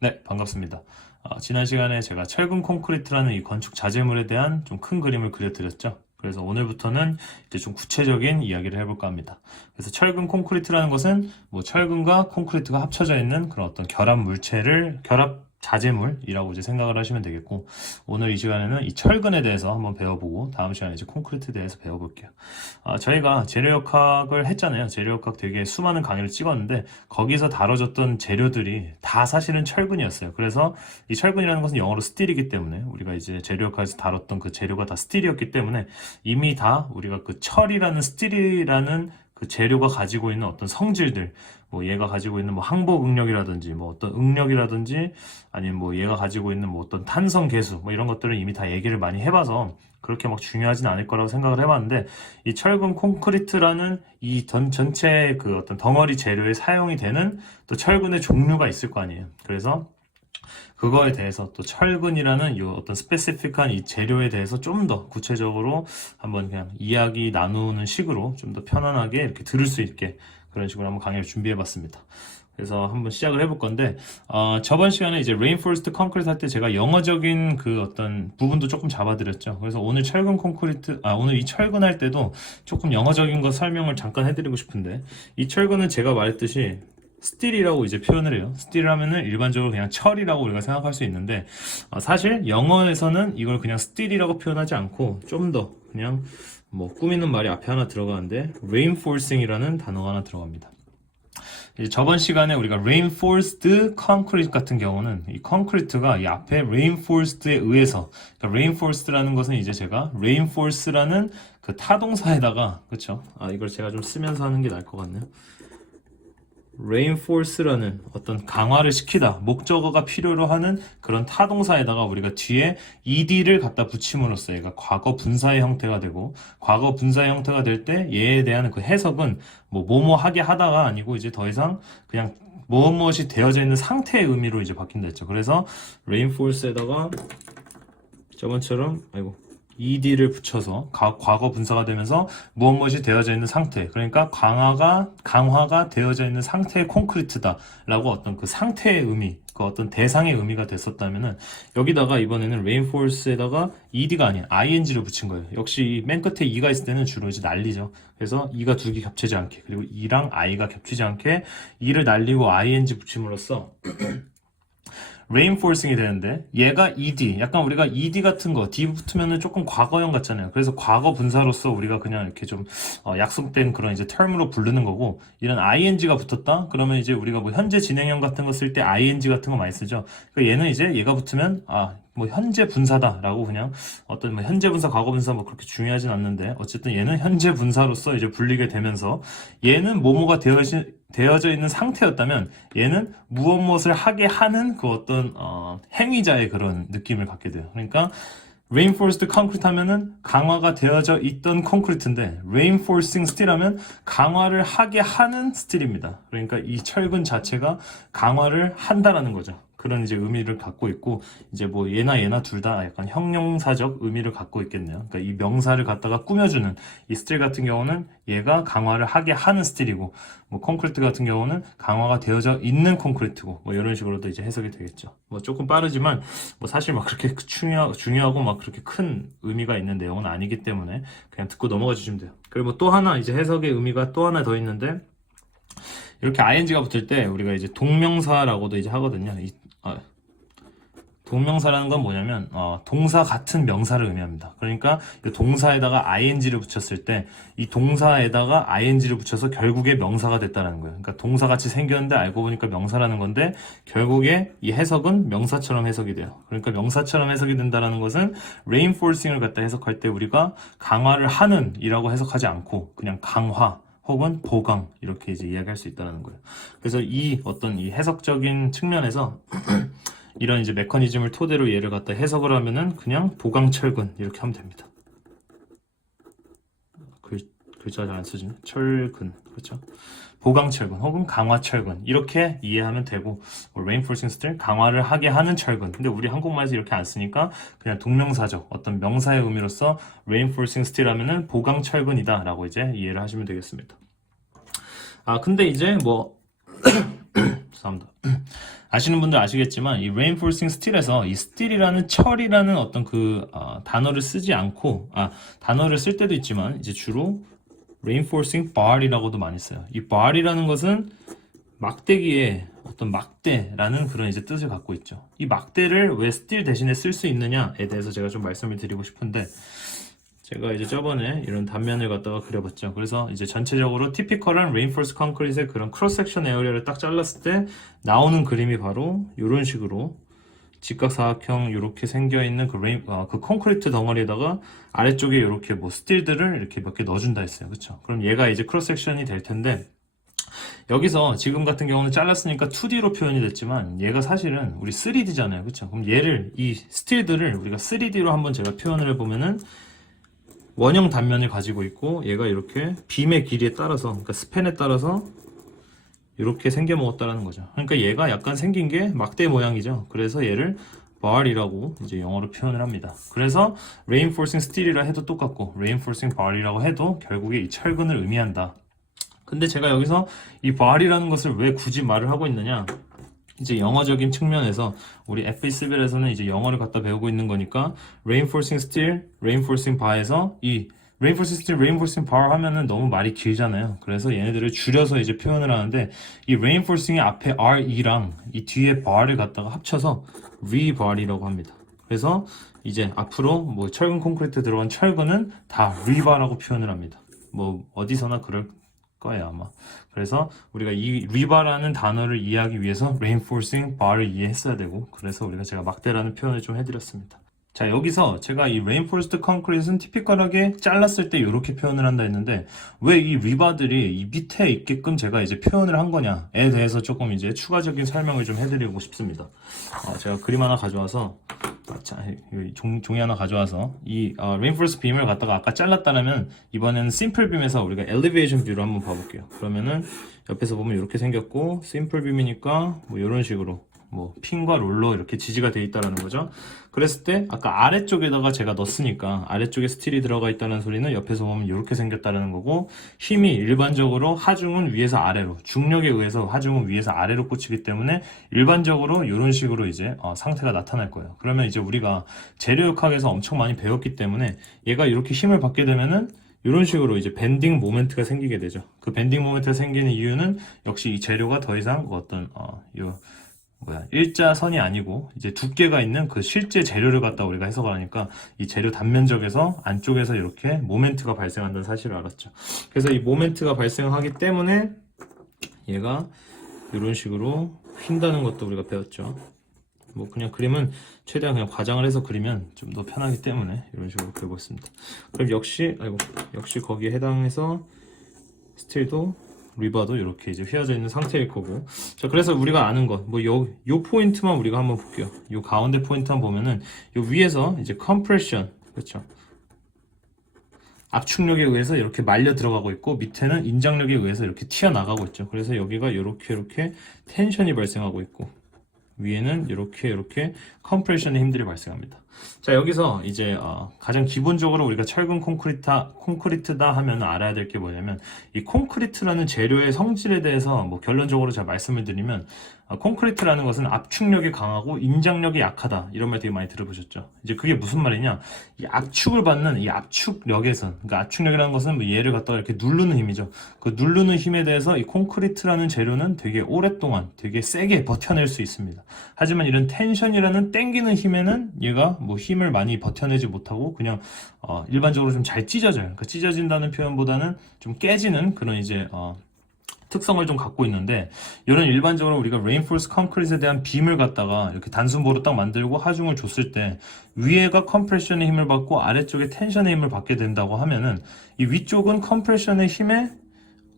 네, 반갑습니다. 지난 시간에 제가 철근 콘크리트라는 이 건축 자재물에 대한 좀 큰 그림을 그려드렸죠. 그래서 오늘부터는 이제 좀 구체적인 이야기를 해볼까 합니다. 그래서 철근 콘크리트라는 것은 뭐 철근과 콘크리트가 합쳐져 있는 그런 어떤 결합 자재물이라고 이제 생각을 하시면 되겠고, 오늘 이 시간에는 이 철근에 대해서 한번 배워보고, 다음 시간에 이제 콘크리트에 대해서 배워볼게요. 저희가 재료역학을 했잖아요. 재료역학 되게 수많은 강의를 찍었는데, 거기서 다뤄졌던 재료들이 다 사실은 철근이었어요. 그래서 이 철근이라는 것은 영어로 스틸이기 때문에 우리가 이제 재료역학에서 다뤘던 그 재료가 다 스틸이었기 때문에 이미 다 우리가 그 철이라는 스틸이라는 그 재료가 가지고 있는 어떤 성질들, 뭐 얘가 가지고 있는 뭐 항복 응력이라든지 뭐 어떤 응력이라든지 아니면 뭐 얘가 가지고 있는 뭐 어떤 탄성 계수 뭐 이런 것들을 이미 다 얘기를 많이 해봐서 그렇게 막 중요하진 않을 거라고 생각을 해봤는데, 이 철근 콘크리트라는 이 전체 그 어떤 덩어리 재료에 사용이 되는 또 철근의 종류가 있을 거 아니에요. 그래서 그거에 대해서 또 철근이라는 이 어떤 스페시픽한 이 재료에 대해서 좀 더 구체적으로 한번 그냥 이야기 나누는 식으로 좀 더 편안하게 이렇게 들을 수 있게 그런 식으로 한번 강의를 준비해 봤습니다. 그래서 한번 시작을 해볼 건데, 저번 시간에 이제 Reinforced Concrete 할 때 제가 영어적인 그 어떤 부분도 조금 잡아드렸죠. 그래서 오늘 오늘 이 철근 할 때도 조금 영어적인 거 설명을 잠깐 해드리고 싶은데, 이 철근은 제가 말했듯이 스틸이라고 이제 표현을 해요. 스틸을 하면은 일반적으로 그냥 철이라고 우리가 생각할 수 있는데, 사실 영어에서는 이걸 그냥 스틸이라고 표현하지 않고 좀 더 그냥 뭐 꾸미는 말이 앞에 하나 들어가는데 reinforcing이라는 단어가 하나 들어갑니다. 이제 저번 시간에 우리가 reinforced concrete 같은 경우는 이 콘크리트가 이 앞에 reinforced에 의해서, 그러니까 reinforced라는 것은 이제 제가 reinforce라는 그 타동사에다가, 그쵸? 이걸 제가 좀 쓰면서 하는 게 나을 것 같네요. reinforce라는 어떤 강화를 시키다, 목적어가 필요로 하는 그런 타동사에다가 우리가 뒤에 ed를 갖다 붙임으로써 얘가 과거 분사의 형태가 되고, 과거 분사의 형태가 될 때 얘에 대한 그 해석은 뭐 뭐뭐 하게 하다가 아니고 이제 더 이상 그냥 무엇이 되어져 있는 상태의 의미로 이제 바뀐다 했죠. 그래서 reinforce에다가 저번처럼 ed를 붙여서 과거 분사가 되면서 무엇이 되어져 있는 상태, 그러니까 강화가 되어져 있는 상태의 콘크리트다라고 어떤 그 상태의 의미, 그 어떤 대상의 의미가 됐었다면은, 여기다가 이번에는 reinforce에다가 ed가 아닌 ing를 붙인 거예요. 역시 맨 끝에 e가 있을 때는 주로 이제 날리죠. 그래서 e가 두 개 겹치지 않게, 그리고 e랑 i가 겹치지 않게 e를 날리고 ing 붙임으로써 reinforcing이 되는데, 얘가 ed, 약간 우리가 ed 같은 거 d 붙으면은 조금 과거형 같잖아요. 그래서 과거 분사로서 우리가 그냥 이렇게 좀 약속된 그런 이제 term으로 부르는 거고, 이런 ing가 붙었다 그러면 이제 우리가 뭐 현재 진행형 같은 거 쓸 때 ing 같은 거 많이 쓰죠. 그러니까 얘는 이제 얘가 붙으면 뭐 현재 분사다라고, 그냥 어떤 뭐 현재 분사, 과거 분사 뭐 그렇게 중요하진 않는데, 어쨌든 얘는 현재 분사로서 이제 불리게 되면서, 얘는 뭐뭐가 되어져 있는 상태였다면 얘는 무엇을 하게 하는 그 어떤 행위자의 그런 느낌을 갖게 돼요. 그러니까 reinforced concrete 하면은 강화가 되어져 있던 콘크리트인데, reinforcing steel 하면 강화를 하게 하는 스틸입니다. 그러니까 이 철근 자체가 강화를 한다라는 거죠. 그런 이제 의미를 갖고 있고, 이제 뭐 얘나 둘 다 약간 형용사적 의미를 갖고 있겠네요. 그러니까 이 명사를 갖다가 꾸며주는 이 스틸 같은 경우는 얘가 강화를 하게 하는 스틸이고, 뭐 콘크리트 같은 경우는 강화가 되어져 있는 콘크리트고, 뭐 이런 식으로도 이제 해석이 되겠죠. 뭐 조금 빠르지만 뭐 사실 막 그렇게 중요하고 막 그렇게 큰 의미가 있는 내용은 아니기 때문에 그냥 듣고 넘어가 주시면 돼요. 그리고 또 하나 이제 해석의 의미가 또 하나 더 있는데, 이렇게 ing가 붙을 때 우리가 이제 동명사라고도 이제 하거든요. 동명사라는 건 뭐냐면 동사 같은 명사를 의미합니다. 그러니까 이 동사에다가 ing를 붙였을 때 이 동사에다가 ing를 붙여서 결국에 명사가 됐다는 거예요. 그러니까 동사같이 생겼는데 알고 보니까 명사라는 건데, 결국에 이 해석은 명사처럼 해석이 돼요. 그러니까 명사처럼 해석이 된다는 것은 reinforcing을 갖다 해석할 때 우리가 강화를 하는 이라고 해석하지 않고 그냥 강화 혹은 보강 이렇게 이제 이야기할 수 있다는 거예요. 그래서 이 어떤 이 해석적인 측면에서 이런 이제 메커니즘을 토대로 얘를 갖다 해석을 하면은 그냥 보강철근 이렇게 하면 됩니다. 글자 잘 안 쓰지네. 철근, 그렇죠? 보강철근 혹은 강화철근 이렇게 이해하면 되고, reinforcing steel 강화를 하게 하는 철근. 근데 우리 한국말에서 이렇게 안 쓰니까 그냥 동명사적 어떤 명사의 의미로서 reinforcing steel 하면은 보강철근이다라고 이제 이해를 하시면 되겠습니다. 근데 이제 뭐 죄송합니다. 아시는 분들 아시겠지만 이 reinforcing steel에서 이 steel이라는 철이라는 어떤 단어를 쓰지 않고 단어를 쓸 때도 있지만 이제 주로 reinforcing bar이라고도 많이 써요. 이 bar이라는 것은 막대기에 어떤 막대라는 그런 이제 뜻을 갖고 있죠. 이 막대를 왜 스틸 대신에 쓸 수 있느냐에 대해서 제가 좀 말씀을 드리고 싶은데, 제가 이제 저번에 이런 단면을 갖다가 그려봤죠. 그래서 이제 전체적으로 티피컬한 reinforced concrete의 그런 크로스 섹션 에어리어를 딱 잘랐을 때 나오는 그림이 바로 이런 식으로 직각사각형 이렇게 생겨 있는 그 콘크리트 덩어리에다가 아래쪽에 이렇게 뭐 스틸들을 이렇게 몇 개 넣어준다 했어요. 그렇죠? 그럼 얘가 이제 크로스 섹션이 될 텐데, 여기서 지금 같은 경우는 잘랐으니까 2D로 표현이 됐지만 얘가 사실은 우리 3D잖아요. 그렇죠? 그럼 얘를 이 스틸들을 우리가 3D로 한번 제가 표현을 해보면은 원형 단면을 가지고 있고, 얘가 이렇게 빔의 길이에 따라서, 그러니까 스팬에 따라서 이렇게 생겨 먹었다라는 거죠. 그러니까 얘가 약간 생긴 게 막대 모양이죠. 그래서 얘를 bar이라고 이제 영어로 표현을 합니다. 그래서 reinforcing steel이라 해도 똑같고 reinforcing bar이라고 해도 결국에 이 철근을 의미한다. 근데 제가 여기서 이 bar이라는 것을 왜 굳이 말을 하고 있느냐, 이제 영어적인 측면에서 우리 FE11에서는 이제 영어를 갖다 배우고 있는 거니까 reinforcing steel, reinforcing bar에서 이 reinforcing steel, reinforcing bar 하면은 너무 말이 길잖아요. 그래서 얘네들을 줄여서 이제 표현을 하는데, 이 reinforcing의 앞에 RE랑 이 뒤에 bar를 갖다가 합쳐서 rebar이라고 합니다. 그래서 이제 앞으로 뭐 철근 콘크리트 들어간 철근은 다 rebar라고 표현을 합니다. 뭐 어디서나 그럴 거예요 아마. 그래서 우리가 이 rebar라는 단어를 이해하기 위해서 reinforcing bar를 이해했어야 되고, 그래서 제가 막대라는 표현을 좀 해드렸습니다. 자, 여기서 제가 이 reinforced concrete은 티피컬하게 잘랐을 때 이렇게 표현을 한다 했는데, 왜 이 리바들이 이 밑에 있게끔 제가 이제 표현을 한 거냐에 대해서 조금 이제 추가적인 설명을 좀 해드리고 싶습니다. 제가 그림 하나 가져와서, 종이 하나 가져와서 이 reinforced beam을 갖다가 아까 잘랐다면 이번에는 simple beam에서 우리가 elevation view로 한번 봐볼게요. 그러면은 옆에서 보면 이렇게 생겼고, simple beam이니까 뭐 이런 식으로 뭐 핀과 롤러 이렇게 지지가 되어 있다는 거죠. 그랬을 때 아까 아래쪽에다가 제가 넣었으니까 아래쪽에 스틸이 들어가 있다는 소리는 옆에서 보면 이렇게 생겼다는 거고, 힘이 일반적으로 하중은 위에서 아래로, 중력에 의해서 하중은 위에서 아래로 꽂히기 때문에 일반적으로 이런 식으로 이제 상태가 나타날 거예요. 그러면 이제 우리가 재료역학에서 엄청 많이 배웠기 때문에 얘가 이렇게 힘을 받게 되면은 이런 식으로 이제 밴딩 모멘트가 생기게 되죠. 그 밴딩 모멘트가 생기는 이유는 역시 이 재료가 더 이상 어떤 일자선이 아니고 이제 두께가 있는 그 실제 재료를 갖다 우리가 해석을 하니까 이 재료 단면적에서 안쪽에서 이렇게 모멘트가 발생한다는 사실을 알았죠. 그래서 이 모멘트가 발생하기 때문에 얘가 이런 식으로 휜다는 것도 우리가 배웠죠. 뭐 그냥 그림은 최대한 그냥 과장을 해서 그리면 좀 더 편하기 때문에 이런 식으로 그리고 있습니다. 그럼 역시 거기에 해당해서 스틸도 리버도 이렇게 이제 휘어져 있는 상태일 거고. 자, 그래서 우리가 아는 것, 요 포인트만 우리가 한번 볼게요. 요 가운데 포인트만 보면은 요 위에서 이제 compression, 그렇죠? 압축력에 의해서 이렇게 말려 들어가고 있고, 밑에는 인장력에 의해서 이렇게 튀어나가고 있죠. 그래서 여기가 이렇게 텐션이 발생하고 있고, 위에는 이렇게 컴프레션의 힘들이 발생합니다. 자, 여기서 이제 가장 기본적으로 우리가 철근 콘크리트다 하면 알아야 될 게 뭐냐면, 이 콘크리트라는 재료의 성질에 대해서 뭐 결론적으로 제가 말씀을 드리면, 콘크리트라는 것은 압축력이 강하고 인장력이 약하다, 이런 말 되게 많이 들어보셨죠. 이제 그게 무슨 말이냐, 이 압축을 받는 이 압축력에선, 그러니까 압축력이라는 것은 뭐 얘를 갖다가 이렇게 누르는 힘이죠. 그 누르는 힘에 대해서 이 콘크리트라는 재료는 되게 오랫동안 되게 세게 버텨낼 수 있습니다. 하지만 이런 텐션이라는 땡기는 힘에는 얘가 뭐 힘을 많이 버텨내지 못하고 그냥 일반적으로 좀 잘 찢어져요. 그러니까 찢어진다는 표현보다는 좀 깨지는 그런 이제 특성을 좀 갖고 있는데, 이런 일반적으로 우리가 reinforced concrete에 대한 빔을 갖다가 이렇게 단순보로 딱 만들고 하중을 줬을 때 위에가 컴프레션의 힘을 받고 아래쪽에 텐션의 힘을 받게 된다고 하면은, 이 위쪽은 컴프레션의 힘에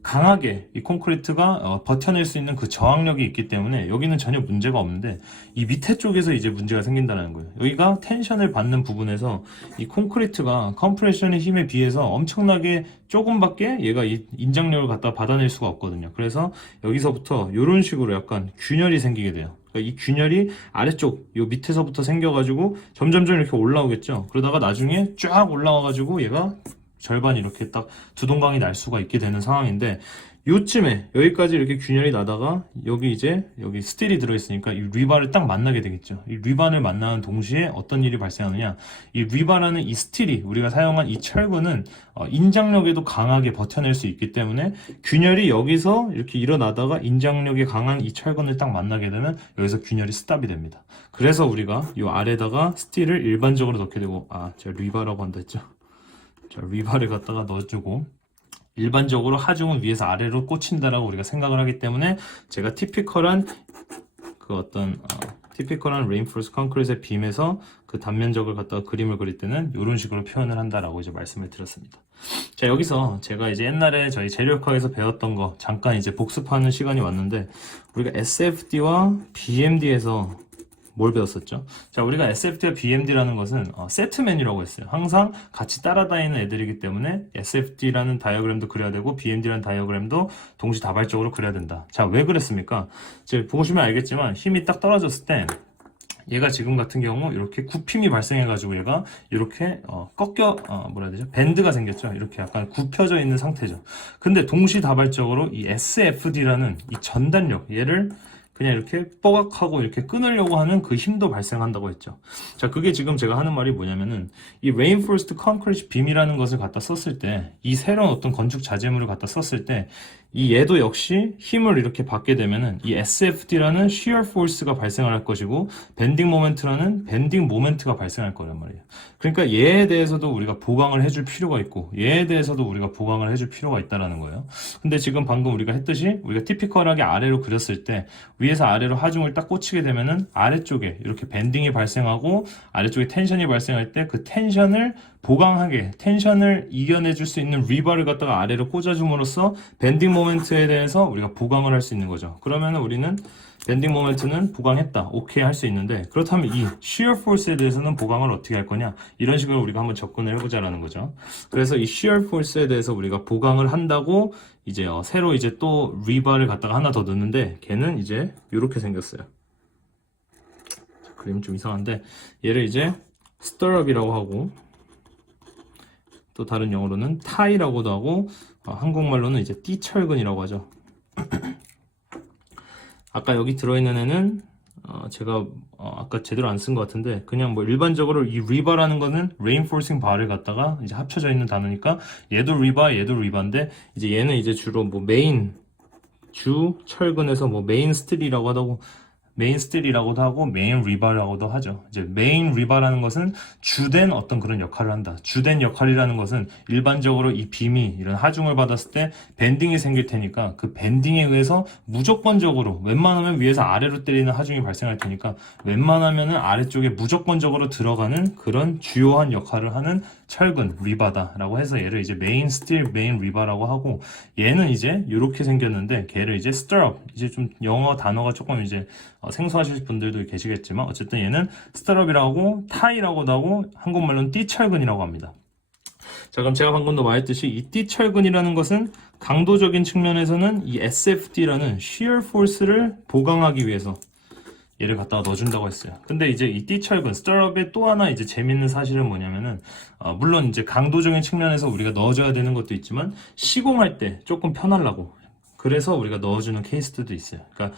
강하게 이 콘크리트가 버텨낼 수 있는 그 저항력이 있기 때문에 여기는 전혀 문제가 없는데, 이 밑에 쪽에서 이제 문제가 생긴다는 거예요. 여기가 텐션을 받는 부분에서 이 콘크리트가 컴프레션의 힘에 비해서 엄청나게 조금밖에 얘가 이 인장력을 갖다 받아낼 수가 없거든요. 그래서 여기서부터 이런 식으로 약간 균열이 생기게 돼요. 그러니까 이 균열이 아래쪽 요 밑에서부터 생겨가지고 점점점 이렇게 올라오겠죠. 그러다가 나중에 쫙 올라와가지고 얘가 절반이 이렇게 딱 두 동강이 날 수가 있게 되는 상황인데, 요쯤에 여기까지 이렇게 균열이 나다가 여기 이제 여기 스틸이 들어있으니까 이 리바를 딱 만나게 되겠죠. 이 리바를 만나는 동시에 어떤 일이 발생하느냐, 이 리바라는 이 스틸이 우리가 사용한 이 철근은 인장력에도 강하게 버텨낼 수 있기 때문에 균열이 여기서 이렇게 일어나다가 인장력이 강한 이 철근을 딱 만나게 되면 여기서 균열이 스탑이 됩니다. 그래서 우리가 이 아래다가 스틸을 일반적으로 넣게 되고, 제가 리바라고 한다 했죠. 자, 리바를 갖다가 넣어주고, 일반적으로 하중은 위에서 아래로 꽂힌다라고 우리가 생각을 하기 때문에 제가 티피컬한 티피컬한 레인포스 콘크리트의 빔에서 그 단면적을 갖다가 그림을 그릴 때는 이런 식으로 표현을 한다라고 이제 말씀을 드렸습니다. 자, 여기서 제가 이제 옛날에 저희 재료학과에서 배웠던 거 잠깐 이제 복습하는 시간이 왔는데, 우리가 SFD와 BMD에서 뭘 배웠었죠? 자, 우리가 SFD와 BMD라는 것은 세트맨이라고 했어요. 항상 같이 따라다니는 애들이기 때문에 SFD라는 다이어그램도 그려야 되고 BMD라는 다이어그램도 동시다발적으로 그려야 된다. 자, 왜 그랬습니까? 이제 보시면 알겠지만 힘이 딱 떨어졌을 때 얘가 지금 같은 경우 이렇게 굽힘이 발생해가지고 얘가 이렇게 뭐라 해야 되죠? 밴드가 생겼죠. 이렇게 약간 굽혀져 있는 상태죠. 근데 동시다발적으로 이 SFD라는 이 전단력, 얘를 그냥 이렇게 뽀각하고 이렇게 끊으려고 하는 그 힘도 발생한다고 했죠. 자, 그게 지금 제가 하는 말이 뭐냐면은 이 reinforced concrete beam이라는 것을 갖다 썼을 때, 이 새로운 어떤 건축 자재물을 갖다 썼을 때 이 얘도 역시 힘을 이렇게 받게 되면은 이 SFD라는 shear force가 발생을 할 것이고 bending moment라는 bending moment가 발생할 거란 말이에요. 그러니까 얘에 대해서도 우리가 보강을 해줄 필요가 있고 얘에 대해서도 우리가 보강을 해줄 필요가 있다라는 거예요. 근데 지금 방금 우리가 했듯이 우리가 티피컬하게 아래로 그렸을 때 위에서 아래로 하중을 딱 꽂히게 되면은 아래쪽에 이렇게 밴딩이 발생하고 아래쪽에 텐션이 발생할 때 그 텐션을 보강하게, 텐션을 이겨내줄 수 있는 리버를 갖다가 아래로 꽂아줌으로써 밴딩 모멘트에 대해서 우리가 보강을 할 수 있는 거죠. 그러면 우리는 밴딩 모멘트는 보강했다, 오케이 할 수 있는데, 그렇다면 이 shear force에 대해서는 보강을 어떻게 할 거냐, 이런 식으로 우리가 한번 접근을 해보자라는 거죠. 그래서 이 shear force에 대해서 우리가 보강을 한다고 이제 새로 이제 또 리버를 갖다가 하나 더 넣는데, 걔는 이제 이렇게 생겼어요. 그림 좀 이상한데, 얘를 이제 stirrup이라고 하고, 또 다른 영어로는 타이라고도 하고, 한국말로는 이제 띠철근이라고 하죠. 아까 여기 들어있는 애는 제가 아까 제대로 안 쓴 것 같은데, 그냥 뭐 일반적으로 이 리바라는 거는 reinforcing bar를 갖다가 이제 합쳐져 있는 단어니까 얘도 리바, 얘도 리바인데, 이제 얘는 이제 주로 뭐 메인 주 철근에서 뭐 메인 스틸이라고 하고, 메인 스틸이라고도 하고 메인 리바라고도 하죠. 이제 메인 리바라는 것은 주된 어떤 그런 역할을 한다. 주된 역할이라는 것은 일반적으로 이 빔이 이런 하중을 받았을 때 밴딩이 생길 테니까 그 밴딩에 의해서 무조건적으로, 웬만하면 위에서 아래로 때리는 하중이 발생할 테니까 웬만하면은 아래쪽에 무조건적으로 들어가는 그런 주요한 역할을 하는 철근 리바다라고 해서 얘를 이제 메인 스틸, 메인 리바라고 하고, 얘는 이제 이렇게 생겼는데 걔를 이제 stirrup, 이제 좀 영어 단어가 조금 이제 생소하실 분들도 계시겠지만 어쨌든 얘는 stirrup이라고, 타이라고도 하고 한국말로는 띠철근이라고 합니다. 자, 그럼 제가 방금도 말했듯이 이 띠철근이라는 것은 강도적인 측면에서는 이 SFD라는 shear force를 보강하기 위해서 얘를 갖다가 넣어준다고 했어요. 근데 이제 이 띠철근, 스타럽의 또 하나 이제 재밌는 사실은 뭐냐면은, 물론 이제 강도적인 측면에서 우리가 넣어줘야 되는 것도 있지만, 시공할 때 조금 편하려고. 그래서 우리가 넣어주는 케이스들도 있어요. 그러니까,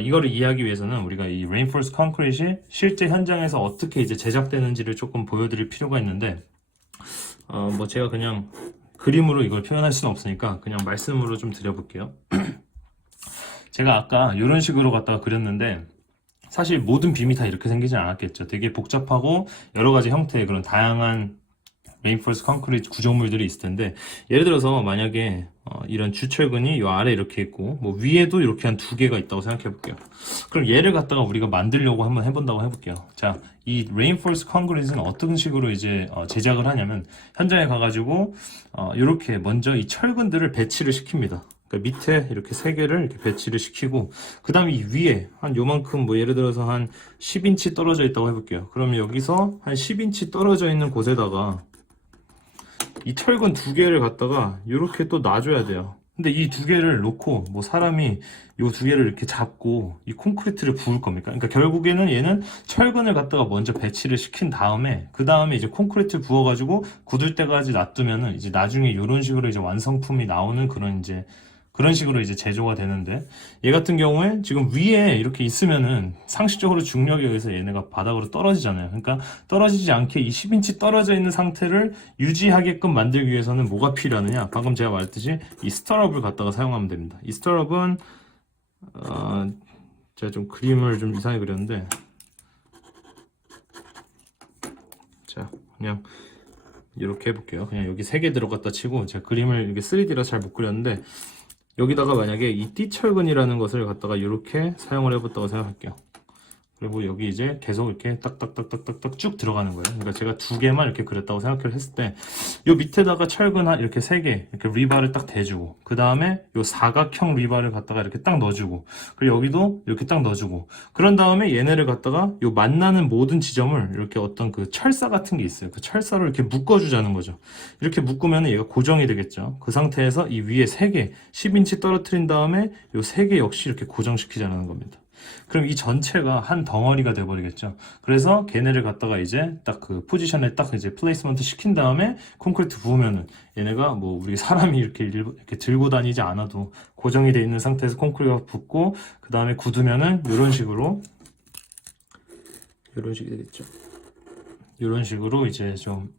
이거를 이해하기 위해서는 우리가 이 reinforced concrete이 실제 현장에서 어떻게 이제 제작되는지를 조금 보여드릴 필요가 있는데, 뭐 제가 그냥 그림으로 이걸 표현할 수는 없으니까 그냥 말씀으로 좀 드려볼게요. 제가 아까 이런 식으로 갖다가 그렸는데, 사실 모든 빔이 다 이렇게 생기진 않았겠죠. 되게 복잡하고 여러 가지 형태의 그런 다양한 reinforced concrete 구조물들이 있을 텐데, 예를 들어서 만약에 이런 주철근이 이 아래 이렇게 있고 뭐 위에도 이렇게 한 두 개가 있다고 생각해 볼게요. 그럼 얘를 갖다가 우리가 만들려고 한번 해본다고 해볼게요. 자, 이 reinforced concrete는 어떤 식으로 이제 제작을 하냐면, 현장에 가가지고 이렇게 먼저 이 철근들을 배치를 시킵니다. 그러니까 밑에 이렇게 세 개를 이렇게 배치를 시키고, 그 다음에 이 위에 한 요만큼, 뭐 예를 들어서 한 10인치 떨어져 있다고 해볼게요. 그러면 여기서 한 10인치 떨어져 있는 곳에다가 이 철근 두 개를 갖다가 이렇게 또 놔줘야 돼요. 근데 이 두 개를 놓고 뭐 사람이 이 두 개를 이렇게 잡고 이 콘크리트를 부을 겁니까? 그러니까 결국에는 얘는 철근을 갖다가 먼저 배치를 시킨 다음에, 그 다음에 이제 콘크리트를 부어가지고 굳을 때까지 놔두면은 이제 나중에 이런 식으로 이제 완성품이 나오는 그런 이제 그런 식으로 이제 제조가 되는데 얘 같은 경우에 지금 위에 이렇게 있으면은 상식적으로 중력에 의해서 얘네가 바닥으로 떨어지잖아요. 그러니까 떨어지지 않게 이 10인치 떨어져 있는 상태를 유지하게끔 만들기 위해서는 뭐가 필요하느냐? 방금 제가 말했듯이 이 스터럽을 갖다가 사용하면 됩니다. 이 스터럽은 제가 좀 그림을 좀 이상하게 그렸는데 자 그냥 이렇게 해볼게요. 그냥 여기 3개 들어갔다 치고 제가 그림을 이게 3D라 잘 못 그렸는데 여기다가 만약에 이 띠철근이라는 것을 갖다가 이렇게 사용을 해봤다고 생각할게요. 그리고 여기 이제 계속 이렇게 딱딱딱딱딱딱 쭉 들어가는 거예요. 그러니까 제가 2개만 이렇게 그렸다고 생각을 했을 때 요 밑에다가 철근 한 이렇게 3개 이렇게 리바를 딱 대주고 그 다음에 요 사각형 리바를 갖다가 이렇게 딱 넣어주고 그리고 여기도 이렇게 딱 넣어주고 그런 다음에 얘네를 갖다가 요 만나는 모든 지점을 이렇게 어떤 그 철사 같은 게 있어요. 그 철사를 이렇게 묶어주자는 거죠. 이렇게 묶으면 얘가 고정이 되겠죠. 그 상태에서 이 위에 3개 10인치 떨어뜨린 다음에 요 3개 역시 이렇게 고정시키자는 겁니다. 그럼 이 전체가 한 덩어리가 돼버리겠죠. 그래서 걔네를 갖다가 이제 딱 그 포지션에 딱 이제 플레이스먼트 시킨 다음에 콘크리트 부으면은 얘네가 뭐 우리 사람이 이렇게 들고 다니지 않아도 고정이 돼 있는 상태에서 콘크리트가 붙고 그 다음에 굳으면은 이런 식으로 되겠죠. 이런 식으로 이제 좀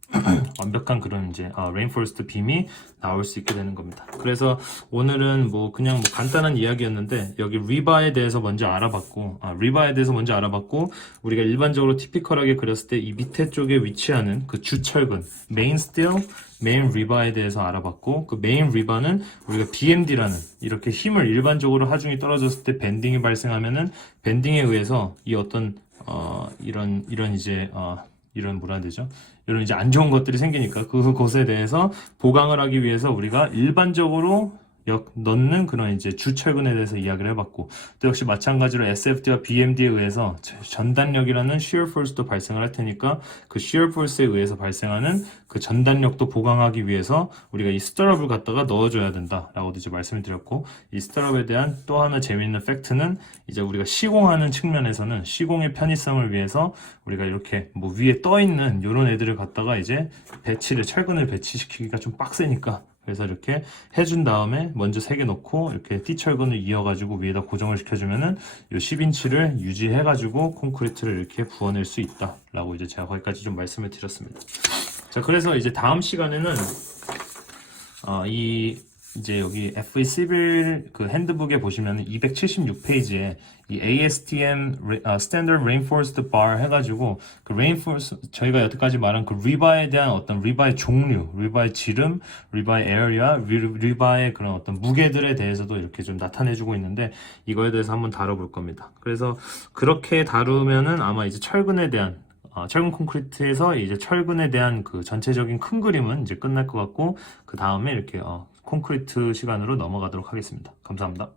완벽한 그런 이제 레인포레스트 빔이 나올 수 있게 되는 겁니다. 그래서 오늘은 뭐 그냥 뭐 간단한 이야기였는데 여기 리바에 대해서 먼저 알아봤고 우리가 일반적으로 티피컬하게 그렸을 때 이 밑에 쪽에 위치하는 그 주철근 메인 스틸, 메인 리바에 대해서 알아봤고 그 메인 리바는 우리가 BMD라는 이렇게 힘을 일반적으로 하중이 떨어졌을 때 밴딩이 발생하면은 밴딩에 의해서 이 어떤 이런 이제 이런 뭐라 해야 되죠? 이런 이제 안 좋은 것들이 생기니까 그것에 대해서 보강을 하기 위해서 우리가 일반적으로 넣는 그런 이제 주철근에 대해서 이야기를 해봤고 또 역시 마찬가지로 SFD와 BMD에 의해서 전단력이라는 shear force도 발생을 할 테니까 그 shear force에 의해서 발생하는 그 전단력도 보강하기 위해서 우리가 이 스터럽을 갖다가 넣어줘야 된다라고도 이제 말씀을 드렸고 이 스터럽에 대한 또 하나 재미있는 팩트는 이제 우리가 시공하는 측면에서는 시공의 편의성을 위해서 우리가 이렇게 뭐 위에 떠 있는 이런 애들을 갖다가 이제 철근을 배치시키기가 좀 빡세니까 그래서 이렇게 해준 다음에 먼저 3개 넣고 이렇게 띠철근을 이어가지고 위에다 고정을 시켜주면은 이 10인치를 유지해가지고 콘크리트를 이렇게 부어낼 수 있다라고 이제 제가 거기까지 좀 말씀을 드렸습니다. 자, 그래서 이제 다음 시간에는 이제 여기 FE 시빌 그 핸드북에 보시면 276페이지에 이 ASTM Standard Reinforced Bar 해가지고 그 Reinforce 저희가 여태까지 말한 그 리바에 대한 어떤 리바의 종류, 리바의 지름, 리바의 area, 리바의 그런 어떤 무게들에 대해서도 이렇게 좀 나타내주고 있는데 이거에 대해서 한번 다뤄볼 겁니다. 그래서 그렇게 다루면은 아마 이제 철근에 대한 철근 콘크리트에서 이제 철근에 대한 그 전체적인 큰 그림은 이제 끝날 것 같고 그 다음에 이렇게 콘크리트 시간으로 넘어가도록 하겠습니다. 감사합니다.